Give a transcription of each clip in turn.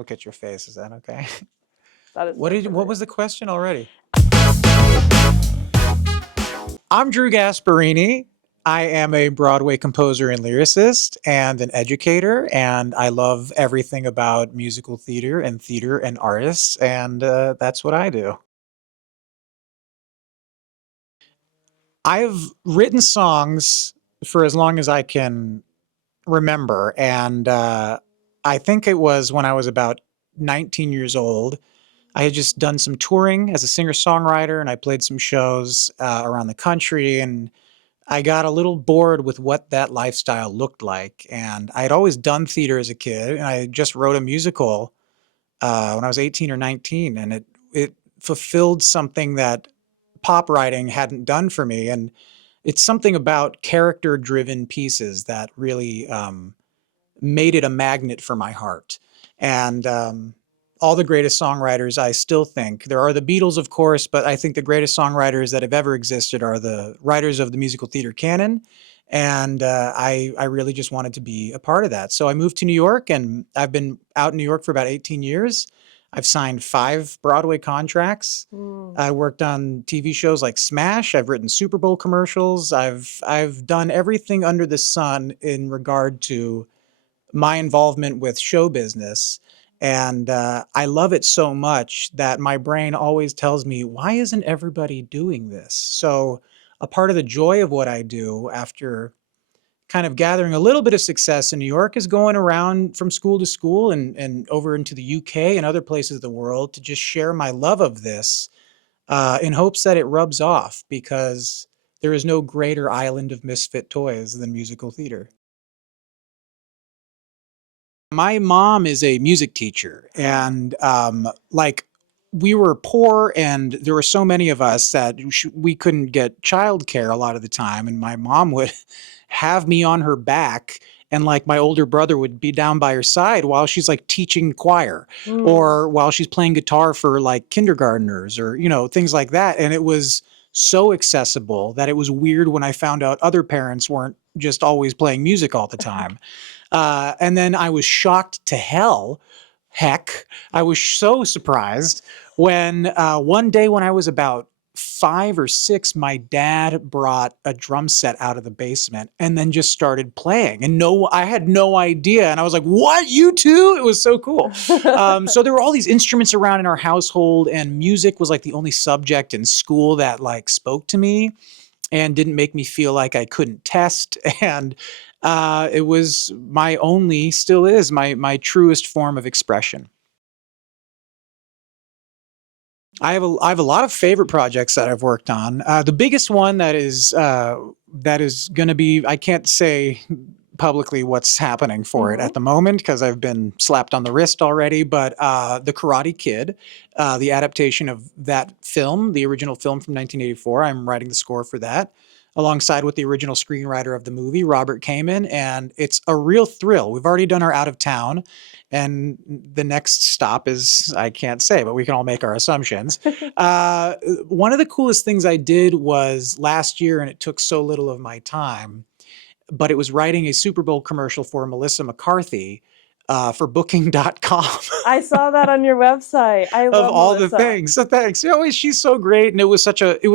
look at your face. Is that okay? That is What was the question already? I'm Drew Gasparini. I am a Broadway composer and lyricist and an educator, and I love everything about musical theater and artists, and that's what I do. I've written songs for as long as I can remember, and I think it was when I was about 19 years old. I had just done some touring as a singer-songwriter, and I played some shows around the country, and I got a little bored with what that lifestyle looked like. And I had always done theater as a kid, and I just wrote a musical when I was 18 or 19, and it fulfilled something that pop writing hadn't done for me. And it's something about character-driven pieces that really made it a magnet for my heart. And all the greatest songwriters, I still think, there are the Beatles, of course, but I think the greatest songwriters that have ever existed are the writers of the musical theater canon. And I really just wanted to be a part of that. So I moved to New York, and I've been out in New York for about 18 years. I've signed 5 Broadway contracts. I worked on TV shows like Smash. I've written Super Bowl commercials. I've done everything under the sun in regard to my involvement with show business. And I love it so much that my brain always tells me, why isn't everybody doing this? So, a part of the joy of what I do after kind of gathering a little bit of success in New York is going around from school to school and over into the UK and other places of the world to just share my love of this in hopes that it rubs off, because there is no greater island of misfit toys than musical theater. My mom is a music teacher, and like, we were poor, and there were so many of us that we couldn't get childcare a lot of the time, and my mom would have me on her back, and like my older brother would be down by her side while she's like teaching choir or while she's playing guitar for like kindergartners or things like that. And it was so accessible that it was weird when I found out other parents weren't just always playing music all the time. And then I was shocked to heck, I was so surprised when one day when I was about 5 or 6, my dad brought a drum set out of the basement and then just started playing. And no, I had no idea. And I was like, what, you too? It was so cool. So there were all these instruments around in our household, and music was like the only subject in school that like spoke to me and didn't make me feel like I couldn't test. And it was my only, still is my truest form of expression. I have a lot of favorite projects that I've worked on. The biggest one that is going to be, I can't say publicly what's happening for it at the moment because I've been slapped on the wrist already, but The Karate Kid, the adaptation of that film, the original film from 1984, I'm writing the score for that alongside with the original screenwriter of the movie, Robert Kamen, and it's a real thrill. We've already done our out of town, and the next stop is, I can't say, but we can all make our assumptions. One of the coolest things I did was last year, and it took so little of my time, but it was writing a Super Bowl commercial for Melissa McCarthy for Booking.com. I saw that on your website. I love of all Melissa. the things. So thanks. She's so great. And it was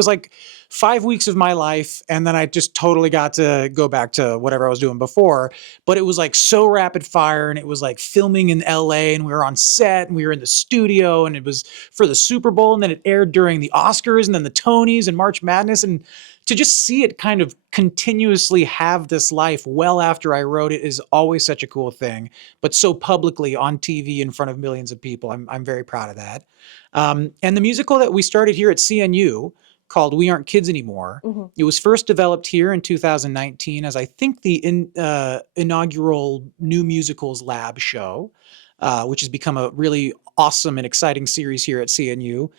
like 5 weeks of my life. And then I just totally got to go back to whatever I was doing before. But it was like so rapid fire, and it was like filming in LA, and we were on set, and we were in the studio, and it was for the Super Bowl. And then it aired during the Oscars and then the Tonys and March Madness. And to just see it kind of continuously have this life well after I wrote it is always such a cool thing, but so publicly on TV in front of millions of people, I'm very proud of that. And the musical that we started here at CNU called We Aren't Kids Anymore, it was first developed here in 2019 as I think the inaugural New Musicals Lab show, which has become a really awesome and exciting series here at CNU.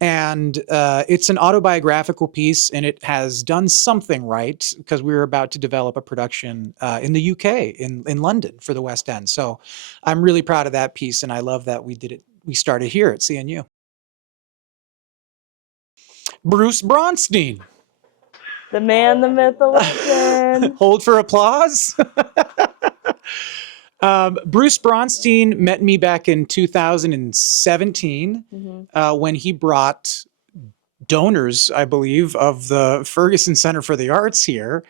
And it's an autobiographical piece, and it has done something right because we're about to develop a production in the UK, in London, for the West End. So I'm really proud of that piece, and I love that we did it. We started here at CNU. Bruce Bronstein. The man, the myth, the legend. Hold for applause. Bruce Bronstein met me back in 2017 when he brought donors, I believe, of the Ferguson Center for the Arts here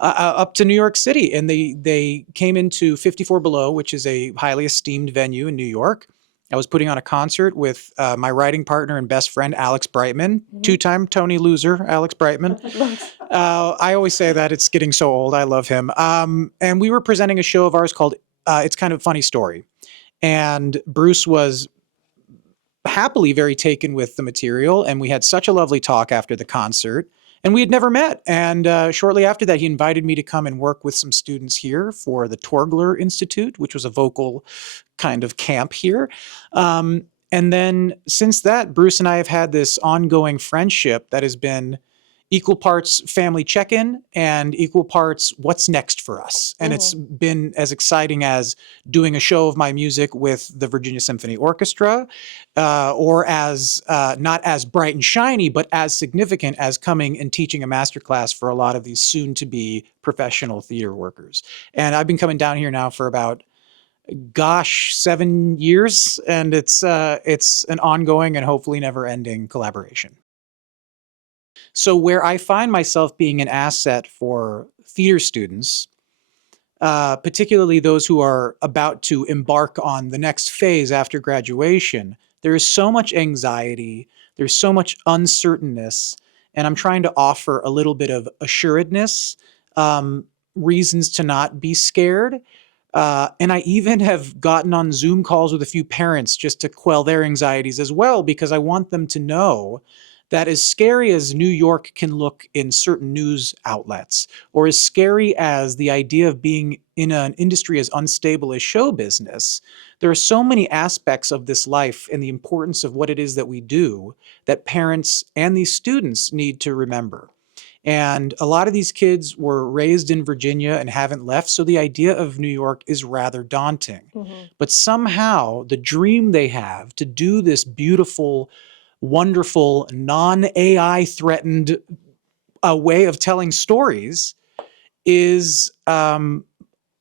up to New York City, and they came into 54 Below, which is a highly esteemed venue in New York. I was putting on a concert with my writing partner and best friend, Alex Brightman, two-time Tony loser, Alex Brightman. I always say that, it's getting so old. I love him. And we were presenting a show of ours called It's Kind of a Funny Story. And Bruce was happily very taken with the material, and we had such a lovely talk after the concert. And we had never met. And shortly after that, he invited me to come and work with some students here for the Torgler Institute, which was a vocal kind of camp here. And then since that, Bruce and I have had this ongoing friendship that has been equal parts family check-in and equal parts what's next for us. And it's been as exciting as doing a show of my music with the Virginia Symphony Orchestra, or as not as bright and shiny, but as significant as coming and teaching a masterclass for a lot of these soon-to-be professional theater workers. And I've been coming down here now for about 7 years, and it's an ongoing and hopefully never-ending collaboration. So where I find myself being an asset for theater students, particularly those who are about to embark on the next phase after graduation, there is so much anxiety, there's so much uncertainness, and I'm trying to offer a little bit of assuredness, reasons to not be scared. And I even have gotten on Zoom calls with a few parents just to quell their anxieties as well, because I want them to know that as scary as New York can look in certain news outlets, or as scary as the idea of being in an industry as unstable as show business, there are so many aspects of this life and the importance of what it is that we do that parents and these students need to remember. And a lot of these kids were raised in Virginia and haven't left, so the idea of New York is rather daunting. But somehow the dream they have to do this beautiful, wonderful, non-AI threatened way of telling stories is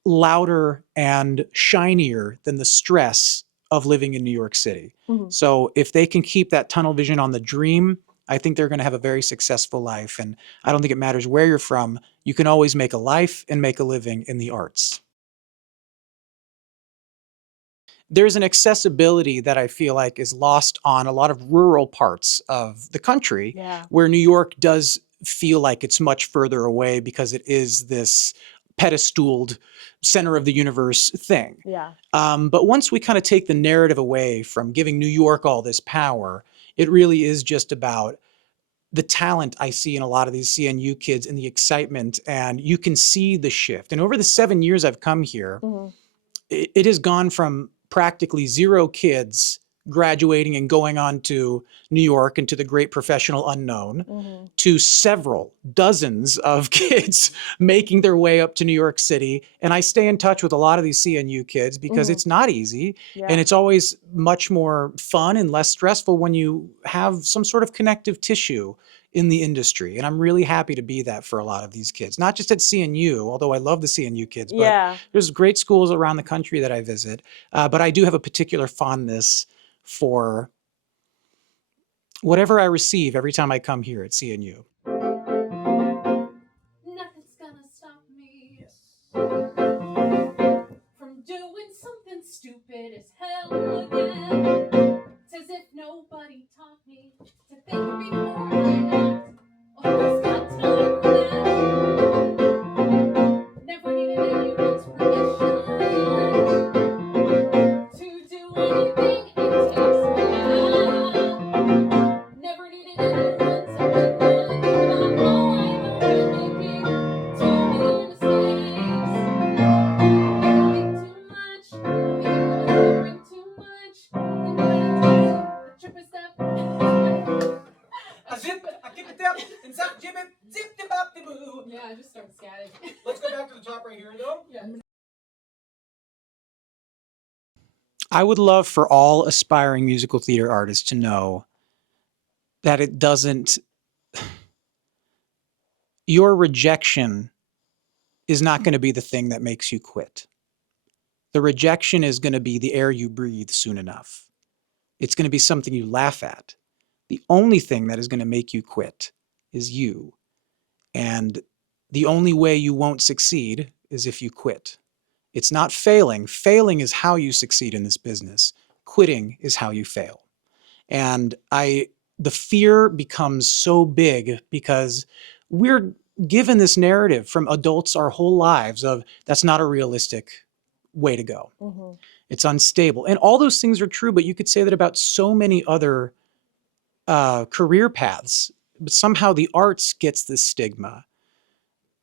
louder and shinier than the stress of living in New York City. So if they can keep that tunnel vision on the dream, I think they're going to have a very successful life. And I don't think it matters where you're from. You can always make a life and make a living in the arts. There's an accessibility that I feel like is lost on a lot of rural parts of the country, where New York does feel like it's much further away because it is this pedestaled center of the universe thing. But once we kind of take the narrative away from giving New York all this power, it really is just about the talent I see in a lot of these CNU kids and the excitement, and you can see the shift. And over the 7 years I've come here, it has gone from practically 0 kids graduating and going on to New York and to the great professional unknown, to several dozens of kids making their way up to New York City. And I stay in touch with a lot of these CNU kids because it's not easy, and it's always much more fun and less stressful when you have some sort of connective tissue in the industry. And I'm really happy to be that for a lot of these kids, not just at CNU, although I love the CNU kids, but there's great schools around the country that I visit. But I do have a particular fondness for whatever I receive every time I come here at CNU. Nothing's gonna stop me from doing something stupid as hell again. It's as if nobody taught me to think before I act. Always got time for that. Never needed anyone's permission to do anything it takes me now. Never needed anyone's opinion about how I learned making too many mistakes. I think too much, I think too much, I think I trip a step. A zip, a kip a dip, and zap jib it, zip dip up the boo. Yeah, I just started scatting. Let's go back to the top right here though. Yeah. I would love for all aspiring musical theater artists to know that it doesn't, your rejection is not going to be the thing that makes you quit. The rejection is going to be the air you breathe soon enough. It's going to be something you laugh at. The only thing that is going to make you quit is you. And the only way you won't succeed is if you quit. It's not failing. Failing is how you succeed in this business. Quitting is how you fail. And the fear becomes so big because we're given this narrative from adults our whole lives of that's not a realistic way to go. Mhm. It's unstable. And all those things are true, but you could say that about so many other career paths. But somehow the arts gets this stigma.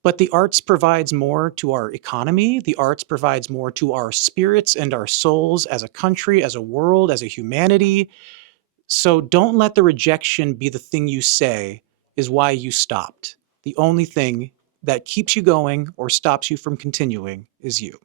But the arts provides more to our economy. The arts provides more to our spirits and our souls as a country, as a world, as a humanity. So don't let the rejection be the thing you say is why you stopped. The only thing that keeps you going or stops you from continuing is you.